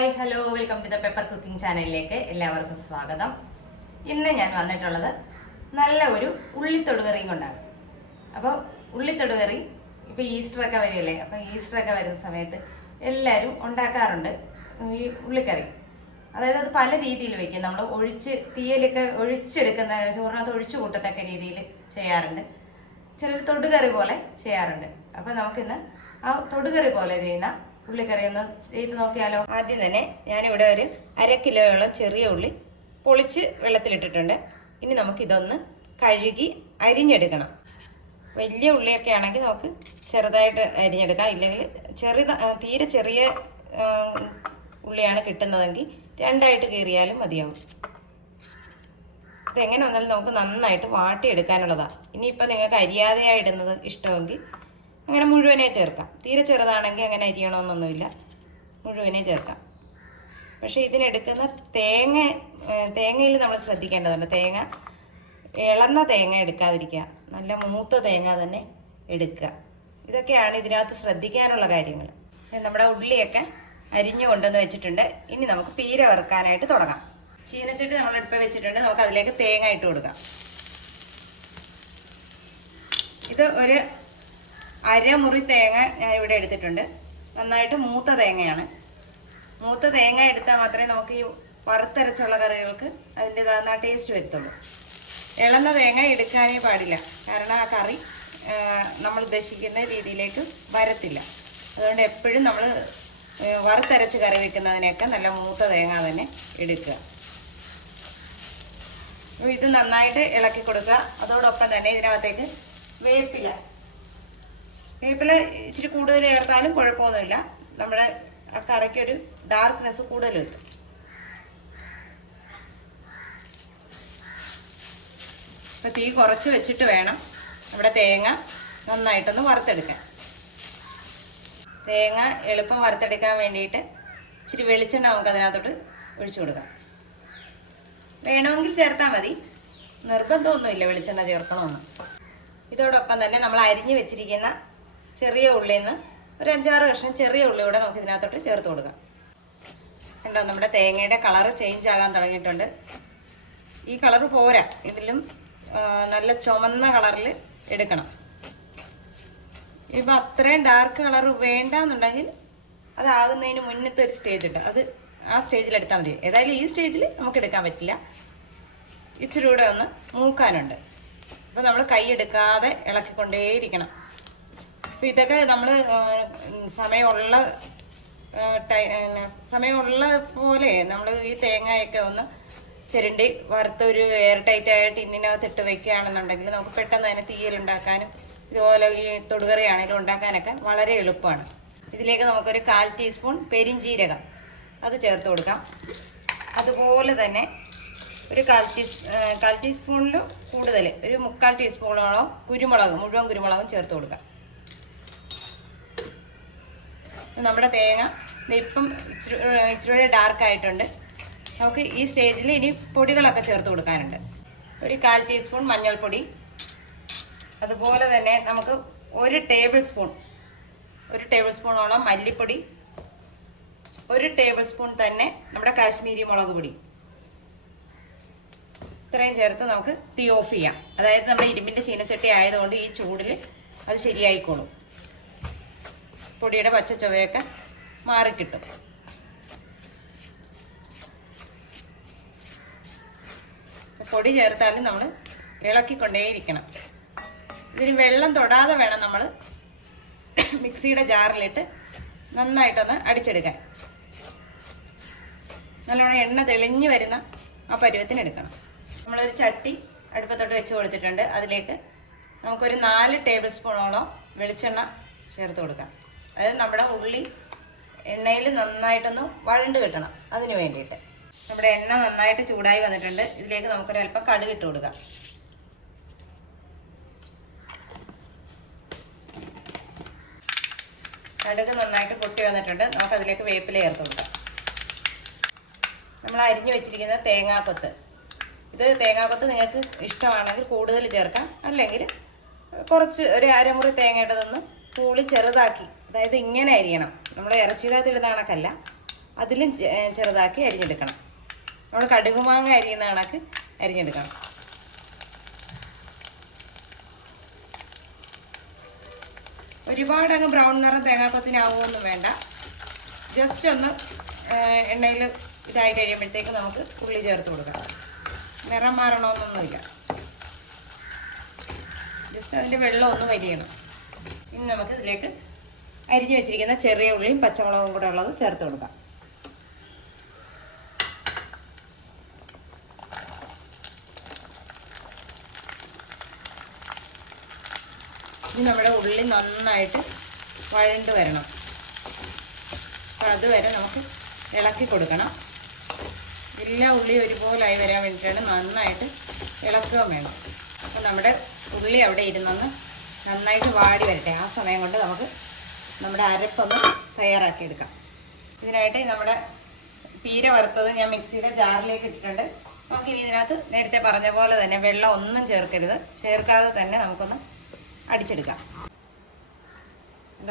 Hi hello welcome to the pepper cooking ചാനലിലേക്ക് എല്ലാവർക്കും സ്വാഗതം. ഇന്ന് ഞാൻ വന്നിട്ടുള്ളത് നല്ല ഒരു ഉള്ളിത്തൊടുകറിയും കൊണ്ടാണ്. അപ്പോൾ ഉള്ളിത്തൊടുകറി ഇപ്പോൾ ഈസ്റ്ററൊക്കെ വരികയല്ലേ? അപ്പോൾ ഈസ്റ്ററൊക്കെ വരുന്ന സമയത്ത് എല്ലാവരും ഉണ്ടാക്കാറുണ്ട് ഈ ഉള്ളിക്കറി. അതായത് അത് പല രീതിയിൽ വെക്കും. നമ്മൾ ഒഴിച്ച് തീയലൊക്കെ ഒഴിച്ചെടുക്കുന്ന ചോറിനകത്ത് ഒഴിച്ചു കൂട്ടത്തക്ക രീതിയിൽ ചെയ്യാറുണ്ട്. ചിലർ തൊടുകറി പോലെ ചെയ്യാറുണ്ട്. അപ്പോൾ നമുക്കിന്ന് ആ തൊടുകറി പോലെ ചെയ്യുന്ന ഉള്ളിക്കറി ഒന്ന് ചെയ്ത് നോക്കിയാലോ? ആദ്യം തന്നെ ഞാനിവിടെ ഒരു അര കിലോയോളം ചെറിയ ഉള്ളി പൊളിച്ച് വെള്ളത്തിലിട്ടിട്ടുണ്ട്. ഇനി നമുക്കിതൊന്ന് കഴുകി അരിഞ്ഞെടുക്കണം. വലിയ ഉള്ളിയൊക്കെ ആണെങ്കിൽ നമുക്ക് ചെറുതായിട്ട് അരിഞ്ഞെടുക്കാം. ഇല്ലെങ്കിൽ ചെറുത തീരെ ചെറിയ ഉള്ളിയാണ് കിട്ടുന്നതെങ്കിൽ രണ്ടായിട്ട് കീറിയാലും മതിയാവും. ഇതെങ്ങനെ വന്നാലും നമുക്ക് നന്നായിട്ട് വാട്ടിയെടുക്കാനുള്ളതാണ് ഇനിയിപ്പോൾ നിങ്ങൾക്ക് അരിയാതെയായിടുന്നത് ഇഷ്ടമെങ്കിൽ അങ്ങനെ മുഴുവനെ ചേർക്കാം. തീരെ ചെറുതാണെങ്കിൽ അങ്ങനെ അരിയണമെന്നൊന്നുമില്ല മുഴുവനെ ചേർക്കാം. പക്ഷേ ഇതിനെടുക്കുന്ന തേങ്ങ തേങ്ങയിൽ നമ്മൾ ശ്രദ്ധിക്കേണ്ടതുണ്ട്. തേങ്ങ ഇളന്ന തേങ്ങ എടുക്കാതിരിക്കുക. നല്ല മൂത്ത തേങ്ങ തന്നെ എടുക്കുക. ഇതൊക്കെയാണ് ഇതിനകത്ത് ശ്രദ്ധിക്കാനുള്ള കാര്യങ്ങൾ. നമ്മുടെ ഉള്ളിയൊക്കെ അരിഞ്ഞു കൊണ്ടുവന്ന് വെച്ചിട്ടുണ്ട്. ഇനി നമുക്ക് പീര വറുക്കാനായിട്ട് തുടങ്ങാം. ചീനച്ചട്ടി നമ്മൾ അടുപ്പ് വെച്ചിട്ടുണ്ട്. നമുക്ക് അതിലേക്ക് തേങ്ങ ഇട്ട് കൊടുക്കാം. ഇത് ഒരു അരമുറി തേങ്ങ ഞാൻ ഇവിടെ എടുത്തിട്ടുണ്ട്. നന്നായിട്ട് മൂത്ത തേങ്ങയാണ്. മൂത്ത തേങ്ങ എടുത്താൽ മാത്രമേ നമുക്ക് ഈ വറുത്തരച്ചുള്ള കറികൾക്ക് അതിന്റെതാകുന്ന ടേസ്റ്റ് വരത്തുള്ളൂ. ഇളന്ന തേങ്ങ എടുക്കാനേ പാടില്ല. കാരണം ആ കറി നമ്മൾ ഉദ്ദേശിക്കുന്ന രീതിയിലേക്ക് വരത്തില്ല. അതുകൊണ്ട് എപ്പോഴും നമ്മൾ വറുത്തരച്ച് കറി വെക്കുന്നതിനൊക്കെ നല്ല മൂത്ത തേങ്ങ തന്നെ എടുക്കുക. ഇത് നന്നായിട്ട് ഇളക്കി കൊടുക്കുക. അതോടൊപ്പം തന്നെ ഇതിനകത്തേക്ക് വേപ്പില വേപ്പില ഇച്ചിരി കൂടുതൽ ചേർത്താലും കുഴപ്പമൊന്നുമില്ല. നമ്മുടെ ആ കറിക്കൊരു ഡാർക്ക്നെസ് കൂടുതൽ കിട്ടും അപ്പോൾ തീ കുറച്ച് വെച്ചിട്ട് വേണം നമ്മുടെ തേങ്ങ നന്നായിട്ടൊന്ന് വറുത്തെടുക്കാൻ. തേങ്ങ എളുപ്പം വറുത്തെടുക്കാൻ വേണ്ടിയിട്ട് ഇച്ചിരി വെളിച്ചെണ്ണ നമുക്ക് അതിനകത്തോട്ട് ഒഴിച്ചു കൊടുക്കാം. വേണമെങ്കിൽ ചേർത്താൽ മതി. നിർബന്ധമൊന്നുമില്ല വെളിച്ചെണ്ണ ചേർക്കണമെന്ന്. ഇതോടൊപ്പം തന്നെ നമ്മൾ അരിഞ്ഞു വെച്ചിരിക്കുന്ന ചെറിയ ഉള്ളിയിൽ നിന്ന് ഒരു അഞ്ചാറ് കഷ്ണം ചെറിയ ഉള്ളി കൂടെ നമുക്ക് ഇതിനകത്തോട്ട് ചേർത്ത് കൊടുക്കാം. കണ്ടോ നമ്മുടെ തേങ്ങയുടെ കളറ് ചേഞ്ച് ആകാൻ തുടങ്ങിയിട്ടുണ്ട്. ഈ കളറ് പോരാ. ഇതിലും നല്ല ചുമന്ന കളറിൽ എടുക്കണം. ഇപ്പം അത്രയും ഡാർക്ക് കളർ വേണ്ടാന്നുണ്ടെങ്കിൽ അതാകുന്നതിന് മുന്നത്തെ ഒരു സ്റ്റേജ് ഉണ്ട്. അത് ആ സ്റ്റേജിൽ എടുത്താൽ മതി. ഏതായാലും ഈ സ്റ്റേജിൽ നമുക്ക് എടുക്കാൻ പറ്റില്ല. ഇച്ചിരി കൂടെ ഒന്ന് മൂക്കാനുണ്ട്. അപ്പോൾ നമ്മൾ കൈ എടുക്കാതെ ഇളക്കിക്കൊണ്ടേയിരിക്കണം. അപ്പോൾ ഇതൊക്കെ നമ്മൾ സമയമുള്ള സമയമുള്ള പോലെ നമ്മൾ ഈ തേങ്ങയൊക്കെ ഒന്ന് ചിരണ്ടി വറുത്ത് ഒരു എയർ ടൈറ്റ് ആയ ടിന്നിനകത്ത് ഇട്ട് വെക്കുകയാണെന്നുണ്ടെങ്കിൽ നമുക്ക് പെട്ടെന്ന് തന്നെ തീയലുണ്ടാക്കാനും ഇതുപോലെ ഈ തൊടുകറി ആണെങ്കിലും ഉണ്ടാക്കാനൊക്കെ വളരെ എളുപ്പമാണ്. ഇതിലേക്ക് നമുക്കൊരു കാൽ ടീസ്പൂൺ പെരിഞ്ചീരകം അത് ചേർത്ത് കൊടുക്കാം. അതുപോലെ തന്നെ ഒരു കാൽ ടീസ് കാൽ ടീസ്പൂണിൽ കൂടുതൽ ഒരു മുക്കാൽ ടീസ്പൂണോളം കുരുമുളക് മുഴുവൻ കുരുമുളകും ചേർത്ത് കൊടുക്കാം. നമ്മുടെ തേങ്ങ ഇപ്പം ഇച്ചിരി ഡാർക്ക് ആയിട്ടുണ്ട്. നമുക്ക് ഈ സ്റ്റേജിൽ ഇനി പൊടികളൊക്കെ ചേർത്ത് കൊടുക്കാനുണ്ട്. ഒരു കാൽ ടീസ്പൂൺ മഞ്ഞൾപ്പൊടി. അതുപോലെ തന്നെ നമുക്ക് ഒരു ടേബിൾ സ്പൂൺ ഒരു ടേബിൾ സ്പൂണോളം മല്ലിപ്പൊടി ഒരു ടേബിൾ സ്പൂൺ തന്നെ നമ്മുടെ കാശ്മീരി മുളക് പൊടി. ഇത്രയും ചേർത്ത് നമുക്ക് തീ ഓഫ് ചെയ്യാം. അതായത് നമ്മുടെ ഇരുമ്പിന്റെ ചീനച്ചട്ടി ആയതുകൊണ്ട് ഈ ചൂടിൽ അത് ശരിയായിക്കോളും. പൊടിയുടെ പച്ച ചുവയൊക്കെ മാറിക്കിട്ടും പൊടി ചേർത്താലും നമ്മൾ ഇളക്കിക്കൊണ്ടേയിരിക്കണം. ഇതിന് വെള്ളം തൊടാതെ വേണം നമ്മൾ മിക്സിയുടെ ജാറിലിട്ട് നന്നായിട്ടൊന്ന് അടിച്ചെടുക്കാൻ. നല്ലോണം എണ്ണ തെളിഞ്ഞു വരുന്ന ആ പരുവത്തിന് എടുക്കണം. നമ്മളൊരു ചട്ടി അടുപ്പത്തോട്ട് വെച്ച് കൊടുത്തിട്ടുണ്ട്. അതിലേക്ക് നമുക്കൊരു നാല് ടേബിൾ സ്പൂണോളം വെളിച്ചെണ്ണ ചേർത്ത് കൊടുക്കാം. അതായത് നമ്മുടെ ഉള്ളി എണ്ണയിൽ നന്നായിട്ടൊന്ന് വഴണ്ട് കിട്ടണം. അതിന് വേണ്ടിയിട്ട്. നമ്മുടെ എണ്ണ നന്നായിട്ട് ചൂടായി വന്നിട്ടുണ്ട്. ഇതിലേക്ക് നമുക്കൊരു അല്പം കടുക് ഇട്ട് കൊടുക്കാം. കടുക് നന്നായിട്ട് പൊട്ടി വന്നിട്ടുണ്ട്. നമുക്ക് അതിലേക്ക് വേപ്പില ചേർത്ത് കൊടുക്കാം. നമ്മൾ അരിഞ്ഞു വെച്ചിരിക്കുന്ന തേങ്ങാക്കൊത്ത്. ഇത് തേങ്ങാക്കൊത്ത് നിങ്ങൾക്ക് ഇഷ്ടമാണെങ്കിൽ കൂടുതൽ ചേർക്കാം. അല്ലെങ്കിൽ കുറച്ച് ഒരു അരമുറി തേങ്ങയുടെ തന്ന് പൂളി ചെറുതാക്കി അതായത് ഇങ്ങനെ അരിയണം. നമ്മൾ ഇറച്ചിയുടെ ഇടുന്ന കണക്കല്ല. അതിലും ചെറുതാക്കി അരിഞ്ഞെടുക്കണം. നമ്മൾ കടുക് മാങ്ങ അരിയുന്ന കണക്ക് അരിഞ്ഞെടുക്കണം. ഒരുപാട് അങ്ങ് ബ്രൗൺ നിറം തേങ്ങാപ്പത്തിനാവുമൊന്നും വേണ്ട. ജസ്റ്റ് ഒന്ന് എണ്ണയിൽ ഇതായി കഴിയുമ്പോഴത്തേക്ക് നമുക്ക് ഉള്ളി ചേർത്ത് കൊടുക്കാം നിറം മാറണമെന്നൊന്നുമില്ല ജസ്റ്റ് അതിന്റെ വെള്ളം ഒന്ന് വലിയണം ഇനി നമുക്ക് ഇതിലേക്ക് അരിഞ്ഞു വെച്ചിരിക്കുന്ന ചെറിയ ഉള്ളിയും പച്ചമുളകും കൂടെ ഉള്ളത് ചേർത്ത് കൊടുക്കാം. ഇനി നമ്മുടെ ഉള്ളി നന്നായിട്ട് വഴണ്ട് വരണം. അപ്പം അതുവരെ നമുക്ക് ഇളക്കി കൊടുക്കണം. എല്ലാ ഉള്ളിയും ഒരുപോലായി വരാൻ വേണ്ടിയിട്ടാണ് നന്നായിട്ട് ഇളക്കുക വേണം. അപ്പം നമ്മുടെ ഉള്ളി അവിടെ ഇരുന്നൊന്ന് നന്നായിട്ട് വാടി വരട്ടെ. ആ സമയം കൊണ്ട് നമുക്ക് നമ്മുടെ അരപ്പൊന്ന് തയ്യാറാക്കി എടുക്കാം. ഇതിനായിട്ട് നമ്മുടെ പീര വറുത്തത് ഞാൻ മിക്സിയുടെ ജാറിലേക്ക് ഇട്ടിട്ടുണ്ട്. നമുക്ക് ഇനി ഇതിനകത്ത് നേരത്തെ പറഞ്ഞ പോലെ തന്നെ വെള്ളം ഒന്നും ചേർക്കരുത്. ചേർക്കാതെ തന്നെ നമുക്കൊന്ന് അടിച്ചെടുക്കാം.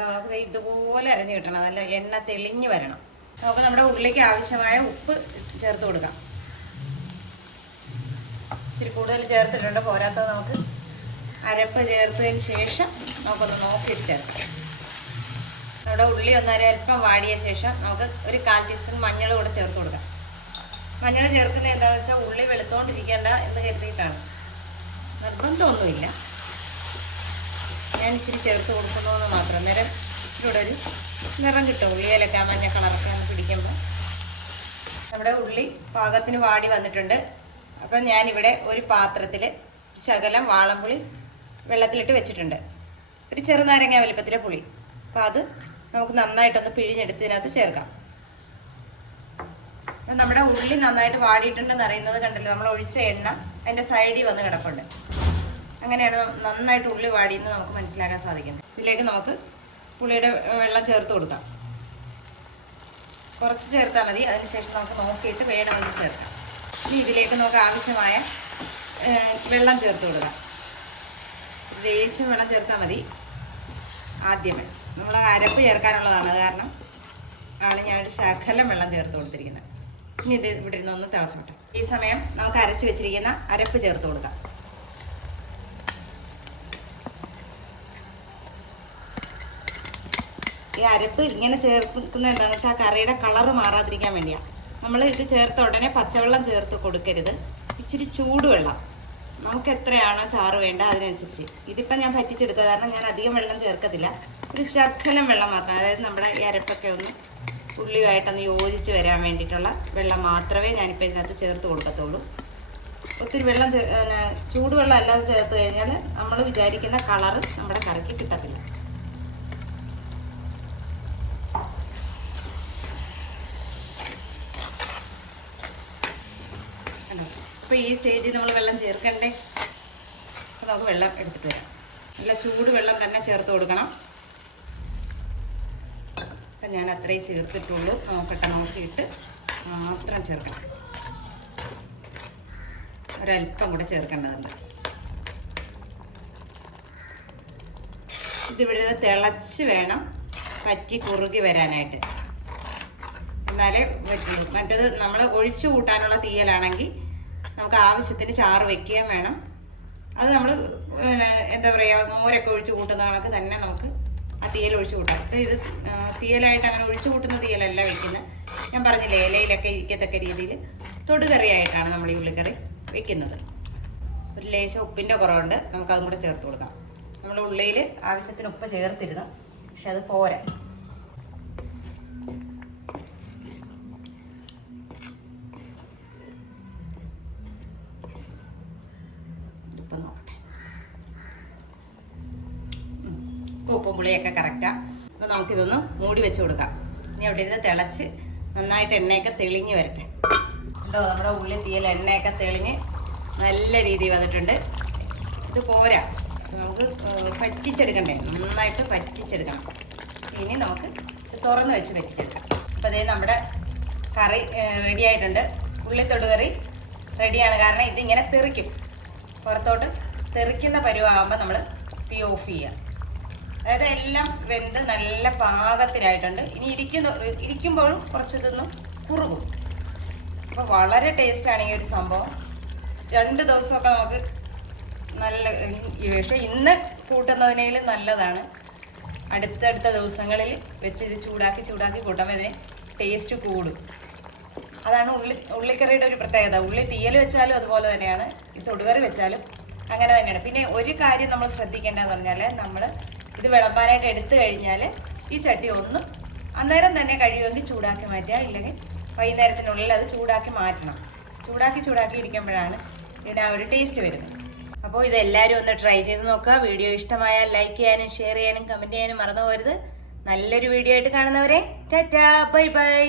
നമുക്ക് ഇതുപോലെ അരഞ്ഞ് കിട്ടണം. നല്ല എണ്ണ തെളിഞ്ഞു വരണം. നമുക്ക് നമ്മുടെ ഉള്ളിലേക്ക് ആവശ്യമായ ഉപ്പ് ചേർത്ത് കൊടുക്കാം. ഇച്ചിരി കൂടുതൽ ചേർത്തിട്ടുണ്ട്. പോരാത്തത് നമുക്ക് അരപ്പ് ചേർത്തതിന് ശേഷം നമുക്കൊന്ന് നോക്കി ചേർക്കാം. നമ്മുടെ ഉള്ളി ഒന്ന് അല്പം വാടിയ ശേഷം നമുക്ക് ഒരു കാൽ ടീസ്പൂൺ മഞ്ഞൾ കൂടെ ചേർത്ത് കൊടുക്കാം. മഞ്ഞൾ ചേർക്കുന്നത് എന്താണെന്ന് വെച്ചാൽ ഉള്ളി വെളുത്തോണ്ടിരിക്കേണ്ട എന്ന് കരുതിയിട്ടാണ്. നിർബന്ധമൊന്നുമില്ല. ഞാൻ ഇച്ചിരി ചേർത്ത് കൊടുക്കുന്നു എന്ന് മാത്രം. നേരം ഇവിടെ ഒരു നിറം കിട്ടും ഉള്ളിയിലൊക്കെ മഞ്ഞ കളറൊക്കെ പിടിക്കുമ്പോൾ നമ്മുടെ ഉള്ളി പാകത്തിന് വാടി വന്നിട്ടുണ്ട്. അപ്പം ഞാനിവിടെ ഒരു പാത്രത്തിൽ ശകലം വാളംപുളി വെള്ളത്തിലിട്ട് വെച്ചിട്ടുണ്ട്. ഒരു ചെറുനാരങ്ങ വലിപ്പത്തിലെ പുളി. അപ്പം അത് നമുക്ക് നന്നായിട്ടൊന്ന് പിഴിഞ്ഞെടുത്ത് ഇതിനകത്ത് ചേർക്കാം നമ്മുടെ ഉള്ളി നന്നായിട്ട് വാടിയിട്ടുണ്ടെന്ന് അറിയുന്നത് കണ്ടല്ലോ. നമ്മൾ ഒഴിച്ച എണ്ണ അതിന്റെ സൈഡിൽ വന്ന് കിടപ്പുണ്ട്. അങ്ങനെയാണ് നന്നായിട്ട് ഉള്ളി വാടിയെന്ന് നമുക്ക് മനസ്സിലാക്കാൻ സാധിക്കുന്നത്. ഇതിലേക്ക് നമുക്ക് പുളിയുടെ വെള്ളം ചേർത്ത് കൊടുക്കാം. കുറച്ച് ചേർത്താൽ മതി. അതിനുശേഷം നമുക്ക് നോക്കിയിട്ട് വേണമെങ്കിൽ ചേർക്കാം. ഇനി ഇതിലേക്ക് നമുക്ക് ആവശ്യമായ വെള്ളം ചേർത്ത് കൊടുക്കാം. ലേശം വെള്ളം ചേർത്താൽ മതി. ആദ്യമേ. നമ്മൾ അരപ്പ് ചേർക്കാനുള്ളതാണ്. കാരണം ആണ് ഞാനൊരു ശകലം വെള്ളം ചേർത്ത് കൊടുത്തിരിക്കുന്നത്. ഇനി ഇത് ഇവിടെ ഇരുന്നൊന്ന് തിളച്ചോട്ടെ. ഈ സമയം നമുക്ക് അരച്ച് വെച്ചിരിക്കുന്ന അരപ്പ് ചേർത്ത് കൊടുക്കാം. ഈ അരപ്പ് ഇങ്ങനെ ചേർക്കുന്ന എന്താണെന്ന് വെച്ചാൽ കറിയുടെ കളറ് മാറാതിരിക്കാൻ വേണ്ടിയാണ് നമ്മൾ ഇത് ചേർത്ത ഉടനെ പച്ചവെള്ളം ചേർത്ത് കൊടുക്കരുത്. ഇച്ചിരി ചൂടുവെള്ളം. നമുക്ക് എത്രയാണോ ചാറ് വേണ്ട അതിനനുസരിച്ച്. ഇതിപ്പം ഞാൻ പറ്റിച്ചെടുക്കുക കാരണം ഞാൻ അധികം വെള്ളം ചേർക്കത്തില്ല. ഒരു ശകലം വെള്ളം മാത്രം അതായത് നമ്മുടെ അരപ്പൊക്കെ ഒന്ന് ഉള്ളിയുമായിട്ടൊന്ന് യോജിച്ച് വരാൻ വേണ്ടിയിട്ടുള്ള വെള്ളം മാത്രമേ ഞാനിപ്പോൾ ഇതിനകത്ത് ചേർത്ത് കൊടുക്കത്തുള്ളൂ. ഒത്തിരി വെള്ളം ചൂടുവെള്ളം അല്ലാതെ ചേർത്ത് കഴിഞ്ഞാൽ നമ്മൾ വിചാരിക്കുന്ന കളറ് നമ്മുടെ കറിക്ക് കിട്ടത്തില്ല കണ്ടോ അപ്പോൾ ഈ സ്റ്റേജിൽ നമ്മൾ വെള്ളം ചേർക്കണ്ടേ? അപ്പോൾ നമുക്ക് വെള്ളം എടുത്തിട്ട് വരാം. നല്ല ചൂട് വെള്ളം തന്നെ ചേർത്ത് കൊടുക്കണം. അപ്പം ഞാൻ അത്രയും ചേർത്തിട്ടുള്ളൂ. നോക്കട്ടെ നോക്കിയിട്ട് മാത്രം ചേർക്കണം. ഒരല്പം കൂടെ ചേർക്കേണ്ടതുണ്ട്. ഇതിവിടെ തിളച്ച് വേണം പറ്റി കുറുകി വരാനായിട്ട്. എന്നാലേ പറ്റുള്ളൂ. മറ്റത് നമ്മൾ ഒഴിച്ചു കൂട്ടാനുള്ള തീയലാണെങ്കിൽ നമുക്ക് ആവശ്യത്തിന് ചാറ് വെക്കുകയും വേണം. അത് നമ്മൾ എന്താ പറയുക മോരൊക്കെ ഒഴിച്ച് കൂട്ടുന്ന കണക്ക് തന്നെ നമുക്ക് ആ തീയൽ ഒഴിച്ച് കൂട്ടാം. അപ്പം ഇത് തീയലായിട്ട് അങ്ങനെ ഒഴിച്ചു കൂട്ടുന്ന തീയലല്ല വെക്കുന്നത് ഞാൻ പറഞ്ഞില്ലേ ഇലയിലൊക്കെ ഇരിക്കത്തക്ക രീതിയിൽ തൊടുകറിയായിട്ടാണ് നമ്മൾ ഈ ഉള്ളിക്കറി വെക്കുന്നത്. ഒരു ലേശം ഉപ്പിന്റെ കുറവുണ്ട്. നമുക്കതും കൂടെ ചേർത്ത് കൊടുക്കാം. നമ്മൾ ഉള്ളിയിൽ ആവശ്യത്തിന് ഉപ്പ് ചേർത്തിരുന്നു പക്ഷെ അത് പോരാ. ഇപ്പം ഉപ്പും പുളിയൊക്കെ കറക്റ്റാ അപ്പോൾ നമുക്കിതൊന്ന് മൂടി വെച്ച് കൊടുക്കാം. ഇനി അവിടെ ഇരുന്ന് തിളച്ച് നന്നായിട്ട് എണ്ണയൊക്കെ തെളിഞ്ഞ് വരട്ടെ. കണ്ടോ നമ്മുടെ ഉള്ളി തീയൽ എണ്ണയൊക്കെ തെളിഞ്ഞ് നല്ല രീതിയിൽ വന്നിട്ടുണ്ട്. ഇത് പോരാ. നമുക്ക് പറ്റിച്ചെടുക്കണ്ടേ? നന്നായിട്ട് പറ്റിച്ചെടുക്കണം. ഇനി നമുക്ക് തുറന്ന് വെച്ച് പറ്റിച്ചെടുക്കാം. അപ്പോൾ അതേ നമ്മുടെ കറി റെഡി ആയിട്ടുണ്ട്. ഉള്ളിത്തൊടു കറി റെഡിയാണ് കാരണം ഇതിങ്ങനെ തെറിക്കും. പുറത്തോട്ട് തെറിക്കുന്ന പരുവാകുമ്പോൾ നമ്മൾ തീ ഓഫ് ചെയ്യുക അതായത് എല്ലാം വെന്ത് നല്ല പാകത്തിനായിട്ടുണ്ട് ഇനി ഇരിക്കുന്ന ഇരിക്കുമ്പോഴും കുറച്ച് ഇതൊന്നും കുറുകും. അപ്പോൾ വളരെ ടേസ്റ്റാണ് ഈ ഒരു സംഭവം. രണ്ട് ദിവസമൊക്കെ നമുക്ക് നല്ല പക്ഷേ ഇന്ന് കൂട്ടുന്നതിനേലും നല്ലതാണ്. അടുത്തടുത്ത ദിവസങ്ങളിൽ വെച്ച് ഇത് ചൂടാക്കി ചൂടാക്കി കൂട്ടുമ്പോൾ ഇതിന് ടേസ്റ്റ് കൂടും. അതാണ് ഉള്ളി ഉള്ളിക്കറിയുടെ ഒരു പ്രത്യേകത. ഉള്ളി തീയൽ വെച്ചാലും അതുപോലെ തന്നെയാണ്. ഈ തൊടുകറി വെച്ചാലും അങ്ങനെ തന്നെയാണ്. പിന്നെ ഒരു കാര്യം നമ്മൾ ശ്രദ്ധിക്കേണ്ടതെന്ന് പറഞ്ഞാൽ നമ്മൾ ഇത് വിളമ്പാനായിട്ട് എടുത്തു കഴിഞ്ഞാൽ ഈ ചട്ടി ഒന്ന് അന്നേരം തന്നെ കഴിയുമെങ്കിൽ ചൂടാക്കി മാറ്റുക. ഇല്ലെങ്കിൽ വൈകുന്നേരത്തിനുള്ളിൽ അത് ചൂടാക്കി മാറ്റണം. ചൂടാക്കി ചൂടാക്കി ഇരിക്കുമ്പോഴാണ് ഇതിന് ആ ഒരു ടേസ്റ്റ് വരുന്നത്. അപ്പോൾ ഇതെല്ലാവരും ഒന്ന് ട്രൈ ചെയ്ത് നോക്കുക. വീഡിയോ ഇഷ്ടമായാൽ ലൈക്ക് ചെയ്യാനും ഷെയർ ചെയ്യാനും കമന്റ് ചെയ്യാനും മറന്നു പോകരുത്. നല്ലൊരു വീഡിയോ ആയിട്ട് കാണുന്നവരെ ടാറ്റാ ബൈ ബൈ